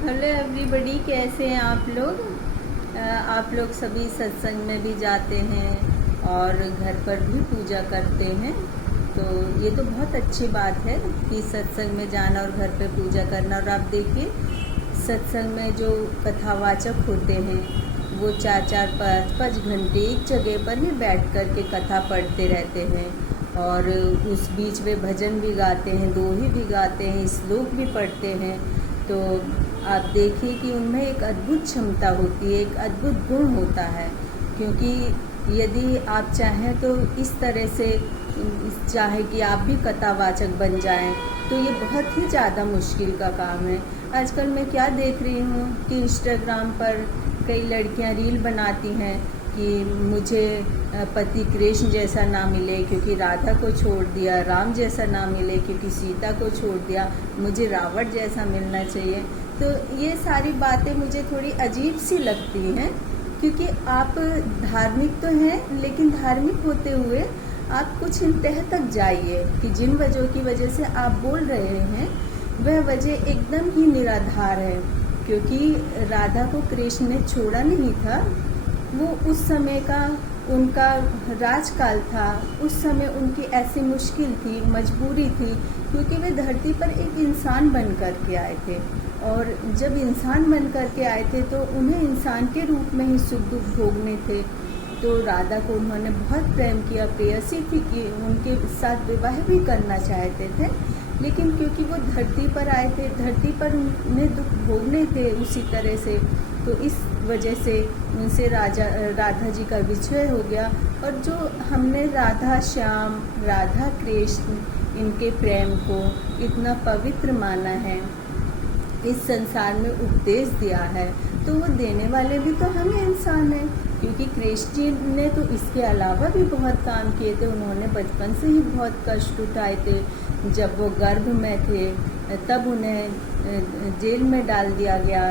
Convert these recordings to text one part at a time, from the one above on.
Hello everybody, कैसे हैं आप लोग। आप लोग सभी सत्संग में भी जाते हैं और घर पर भी पूजा करते हैं। तो ये तो बहुत अच्छी बात है कि सत्संग में जाना और घर पे पूजा करना। और आप देखिए, सत्संग में जो कथावाचक होते हैं वो 4-4 5-5 घंटे एक जगह पर ही बैठ कर के कथा पढ़ते रहते हैं। और उस बीच में भजन भी गाते हैं, दोहे भी गाते हैं, श्लोक भी पढ़ते हैं। तो आप देखिए कि उनमें एक अद्भुत क्षमता होती है, एक अद्भुत गुण होता है। क्योंकि यदि आप चाहें तो इस तरह से चाहे कि आप भी कथावाचक बन जाएं, तो ये बहुत ही ज़्यादा मुश्किल का काम है। आजकल मैं क्या देख रही हूँ कि इंस्टाग्राम पर कई लड़कियां रील बनाती हैं कि मुझे पति कृष्ण जैसा ना मिले क्योंकि राधा को छोड़ दिया, राम जैसा ना मिले क्योंकि सीता को छोड़ दिया, मुझे रावण जैसा मिलना चाहिए। तो ये सारी बातें मुझे थोड़ी अजीब सी लगती हैं, क्योंकि आप धार्मिक तो हैं, लेकिन धार्मिक होते हुए आप कुछ तह तक जाइए कि जिन वजह से आप बोल रहे हैं वह वजह एकदम ही निराधार है। क्योंकि राधा को कृष्ण ने छोड़ा नहीं था, वो उस समय का उनका राजकाल था, उस समय उनकी ऐसी मुश्किल थी, मजबूरी थी, क्योंकि वे धरती पर एक इंसान बन कर के आए थे। और जब इंसान बन कर के आए थे तो उन्हें इंसान के रूप में ही सुख दुख भोगने थे। तो राधा को उन्होंने बहुत प्रेम किया, प्रेयसी थी कि उनके साथ विवाह भी करना चाहते थे, लेकिन क्योंकि वो धरती पर आए थे, धरती पर उन्हें दुख भोगने थे उसी तरह से, तो इस वजह से उनसे राधा जी का विछय हो गया। और जो हमने राधा श्याम, राधा कृष्ण, इनके प्रेम को इतना पवित्र माना है, इस संसार में उपदेश दिया है, तो वो देने वाले भी तो हम इंसान हैं। क्योंकि कृष्ण जी ने तो इसके अलावा भी बहुत काम किए थे। उन्होंने बचपन से ही बहुत कष्ट उठाए थे। जब वो गर्भ में थे तब उन्हें जेल में डाल दिया गया।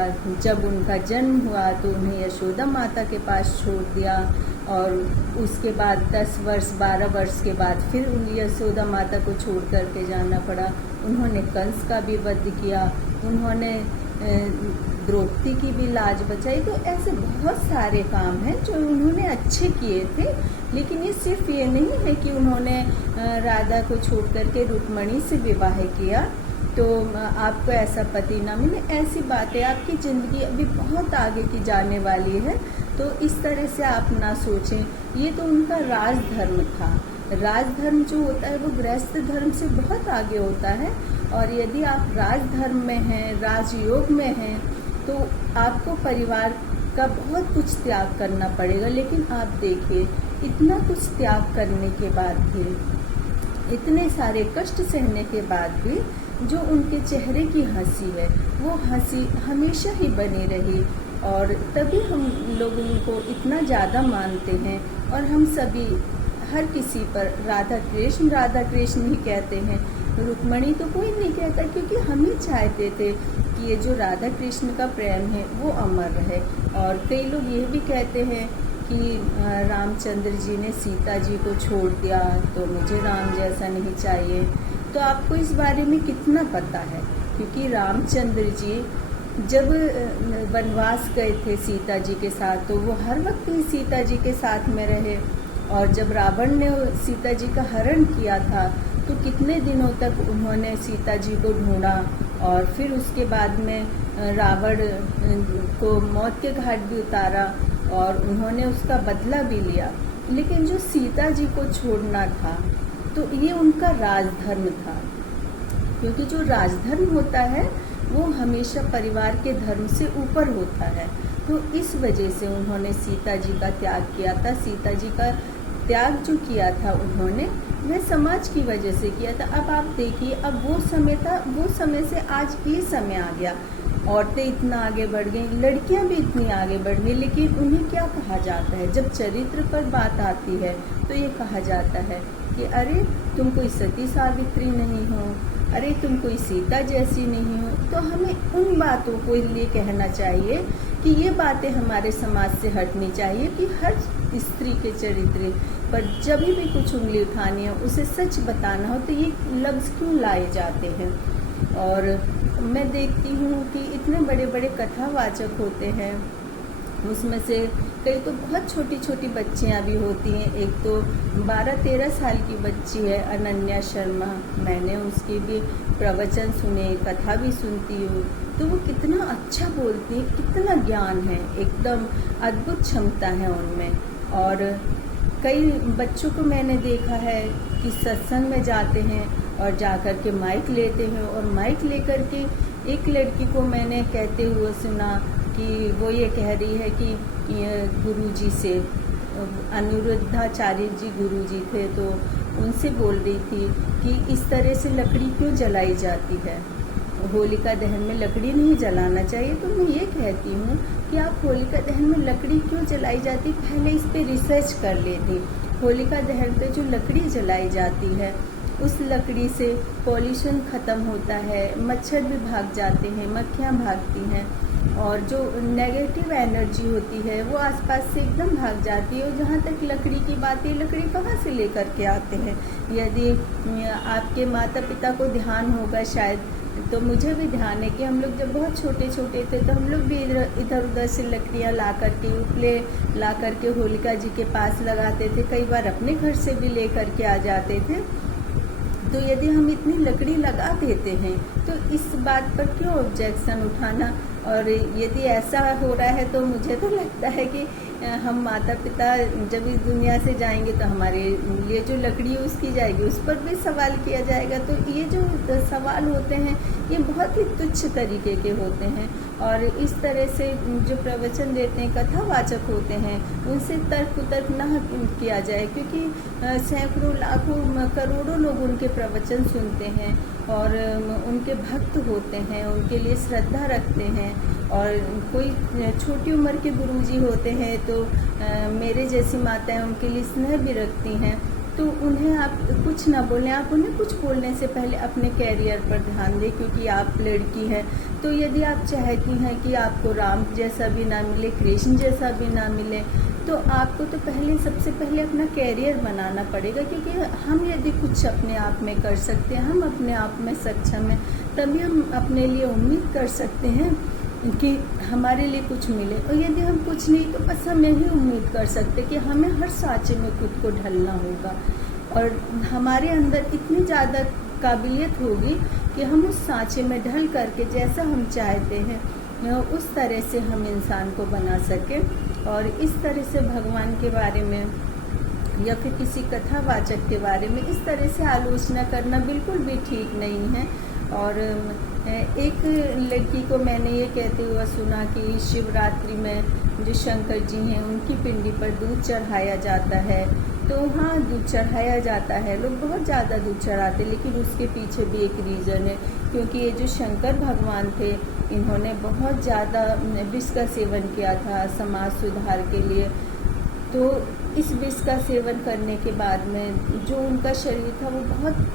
जब उनका जन्म हुआ तो उन्हें यशोदा माता के पास छोड़ दिया, और उसके बाद 10 वर्ष 12 वर्ष के बाद फिर उन यशोदा माता को छोड़ करके जाना पड़ा। उन्होंने कंस का भी वध किया, उन्होंने द्रौपदी की भी लाज बचाई। तो ऐसे बहुत सारे काम हैं जो उन्होंने अच्छे किए थे। लेकिन ये सिर्फ ये नहीं है कि उन्होंने राधा को छोड़ करके रुक्मणी से विवाह किया तो आपको ऐसा पति ना मिले। ऐसी बातें, आपकी ज़िंदगी अभी बहुत आगे की जाने वाली है, तो इस तरह से आप ना सोचें। ये तो उनका राजधर्म था। राजधर्म जो होता है वो गृहस्थ धर्म से बहुत आगे होता है। और यदि आप राजधर्म में हैं, राजयोग में हैं, तो आपको परिवार का बहुत कुछ त्याग करना पड़ेगा। लेकिन आप देखिए, इतना कुछ त्याग करने के बाद भी, इतने सारे कष्ट सहने के बाद भी, जो उनके चेहरे की हंसी है वो हंसी हमेशा ही बनी रही। और तभी हम लोग उनको इतना ज़्यादा मानते हैं। और हम सभी हर किसी पर राधा कृष्ण ही कहते हैं। रुक्मणी तो कोई नहीं कहता, क्योंकि हम ही चाहते थे कि ये जो राधा कृष्ण का प्रेम है वो अमर रहे। और कई लोग ये भी कहते हैं कि रामचंद्र जी ने सीता जी को छोड़ दिया तो मुझे राम जैसा नहीं चाहिए। तो आपको इस बारे में कितना पता है? क्योंकि रामचंद्र जी जब वनवास गए थे सीता जी के साथ, तो वो हर वक्त ही सीता जी के साथ में रहे। और जब रावण ने सीता जी का हरण किया था तो कितने दिनों तक उन्होंने सीता जी को ढूंढा। और फिर उसके बाद में रावण को मौत के घाट भी उतारा और उन्होंने उसका बदला भी लिया। लेकिन जो सीता जी को छोड़ना था तो ये उनका राजधर्म था। क्योंकि जो राजधर्म होता है वो हमेशा परिवार के धर्म से ऊपर होता है। तो इस वजह से उन्होंने सीता जी का त्याग किया था। सीता जी का त्याग जो किया था उन्होंने, वह समाज की वजह से किया था। अब आप देखिए, अब वो समय था, वो समय से आज ये समय आ गया। औरतें इतना आगे बढ़ गई, लड़कियां भी इतनी आगे बढ़ गई, लेकिन उन्हें क्या कहा जाता है? जब चरित्र पर बात आती है तो ये कहा जाता है कि अरे तुम कोई सती सावित्री नहीं हो, अरे तुम कोई सीता जैसी नहीं हो। तो हमें उन बातों को लिए कहना चाहिए कि ये बातें हमारे समाज से हटनी चाहिए कि हर स्त्री के चरित्र पर जब भी कुछ उंगली उठानी हो, उसे सच बताना हो, तो ये लफ्ज़ क्यों लाए जाते हैं। और मैं देखती हूँ कि इतने बड़े बड़े कथावाचक होते हैं, उसमें से कई तो बहुत छोटी छोटी बच्चियाँ भी होती हैं। एक तो 12-13 साल की बच्ची है अनन्या शर्मा, मैंने उसकी भी प्रवचन सुने, कथा भी सुनती हूँ। तो वो कितना अच्छा बोलती है, कितना ज्ञान है, एकदम अद्भुत क्षमता है उनमें। और कई बच्चों को मैंने देखा है कि सत्संग में जाते हैं और जा कर के माइक लेते हैं, और माइक लेकर के एक लड़की को मैंने कहते हुए सुना कि वो ये कह रही है कि गुरुजी से, अनिरुद्धाचार्य जी गुरुजी थे, तो उनसे बोल रही थी कि इस तरह से लकड़ी क्यों जलाई जाती है, होलिका दहन में लकड़ी नहीं जलाना चाहिए। तो मैं ये कहती हूँ कि आप होलिका दहन में लकड़ी क्यों जलाई जाती, पहले इस पे रिसर्च कर लेती। होलिका दहन पे जो लकड़ी जलाई जाती है, उस लकड़ी से पॉल्यूशन ख़त्म होता है, मच्छर भी भाग जाते हैं, मक्खियाँ भागती हैं, और जो नेगेटिव एनर्जी होती है वो आसपास से एकदम भाग जाती है। और जहाँ तक लकड़ी की बात है, लकड़ी कहाँ से लेकर के आते हैं? यदि आपके माता पिता को ध्यान होगा शायद, तो मुझे भी ध्यान है कि हम लोग जब बहुत छोटे छोटे थे तो हम लोग भी इधर उधर से लकड़ियाँ ला करके, उपले ला करके होलिका जी के पास लगाते थे, कई बार अपने घर से भी ले करके आ जाते थे। तो यदि हम इतनी लकड़ी लगा देते हैं तो इस बात पर क्यों ऑब्जेक्शन उठाना? और यदि ऐसा हो रहा है तो मुझे तो लगता है कि हम माता पिता जब इस दुनिया से जाएंगे तो हमारे लिए जो लकड़ी यूज़ की जाएगी उस पर भी सवाल किया जाएगा। तो ये जो सवाल होते हैं ये बहुत ही तुच्छ तरीके के होते हैं, और इस तरह से जो प्रवचन देते हैं, कथावाचक होते हैं, उनसे तर्क कुतर्क ना किया जाए, क्योंकि सैकड़ों लाखों करोड़ों लोग उनके प्रवचन सुनते हैं और उनके भक्त होते हैं, उनके लिए श्रद्धा रखते हैं। और कोई छोटी उम्र के गुरुजी होते हैं तो मेरे जैसी माताएं उनके लिए स्नेह भी रखती हैं, तो उन्हें आप कुछ ना बोलें, आप उन्हें कुछ बोलने से पहले अपने कैरियर पर ध्यान दें, क्योंकि आप लड़की हैं। तो यदि आप चाहती हैं कि आपको राम जैसा भी ना मिले, कृष्ण जैसा भी ना मिले, तो आपको तो सबसे पहले अपना कैरियर बनाना पड़ेगा, क्योंकि हम यदि कुछ अपने आप में कर सकते हैं, हम अपने आप में सक्षम हैं, तभी हम अपने लिए उम्मीद कर सकते हैं कि हमारे लिए कुछ मिले। और यदि हम कुछ नहीं, तो बस हम यही उम्मीद कर सकते कि हमें हर सांचे में खुद को ढलना होगा, और हमारे अंदर इतनी ज़्यादा काबिलियत होगी कि हम उस सांचे में ढल करके जैसा हम चाहते हैं उस तरह से हम इंसान को बना सकें। और इस तरह से भगवान के बारे में या फिर किसी कथावाचक के बारे में इस तरह से आलोचना करना बिल्कुल भी ठीक नहीं है। और एक लड़की को मैंने ये कहते हुए सुना कि शिवरात्रि में जो शंकर जी हैं उनकी पिंडी पर दूध चढ़ाया जाता है। तो हाँ, दूध चढ़ाया जाता है, लोग बहुत ज़्यादा दूध चढ़ाते, लेकिन उसके पीछे भी एक रीज़न है, क्योंकि ये जो शंकर भगवान थे इन्होंने बहुत ज़्यादा विष का सेवन किया था समाज सुधार के लिए। तो इस विष का सेवन करने के बाद में जो उनका शरीर था वो बहुत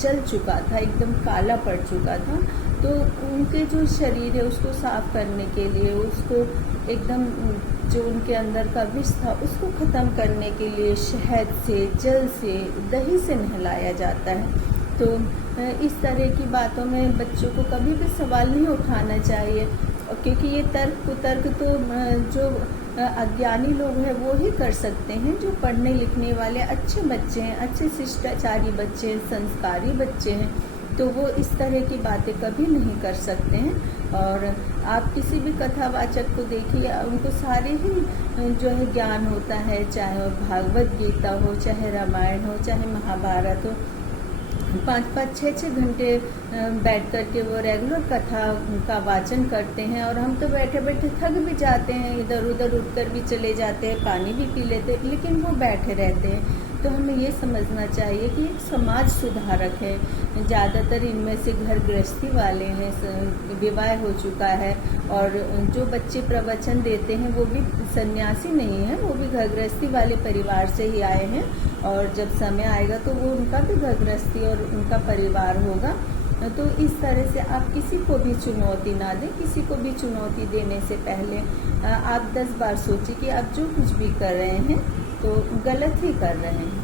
जल चुका था, एकदम काला पड़ चुका था। तो उनके जो शरीर है उसको साफ करने के लिए, उसको एकदम जो उनके अंदर का विष था उसको ख़त्म करने के लिए शहद से, जल से, दही से नहलाया जाता है। तो इस तरह की बातों में बच्चों को कभी भी सवाल नहीं उठाना चाहिए, क्योंकि ये तर्क कुतर्क तो जो अज्ञानी लोग हैं वो ही कर सकते हैं। जो पढ़ने लिखने वाले अच्छे बच्चे हैं, अच्छे शिष्टाचारी बच्चे हैं, संस्कारी बच्चे हैं, तो वो इस तरह की बातें कभी नहीं कर सकते हैं। और आप किसी भी कथावाचक को देखिए, उनको सारे ही जो है ज्ञान होता है, चाहे वो भागवत गीता हो, चाहे रामायण हो, चाहे महाभारत हो। 5-5, 6-6 घंटे बैठ कर के वो रेगुलर कथा का वाचन करते हैं, और हम तो बैठे बैठे थक भी जाते हैं, इधर उधर उठकर भी चले जाते हैं, पानी भी पी लेते हैं, लेकिन वो बैठे रहते हैं। तो हमें ये समझना चाहिए कि एक समाज सुधारक है, ज़्यादातर इनमें से घर गृहस्थी वाले हैं, विवाह हो चुका है, और जो बच्चे प्रवचन देते हैं वो भी सन्यासी नहीं है, वो भी घर गृहस्थी वाले परिवार से ही आए हैं, और जब समय आएगा तो वो उनका भी घर गृहस्थी और उनका परिवार होगा। तो इस तरह से आप किसी को भी चुनौती ना दें। किसी को भी चुनौती देने से पहले आप 10 बार सोचिए कि आप जो कुछ भी कर रहे हैं तो गलत ही कर रहे हैं।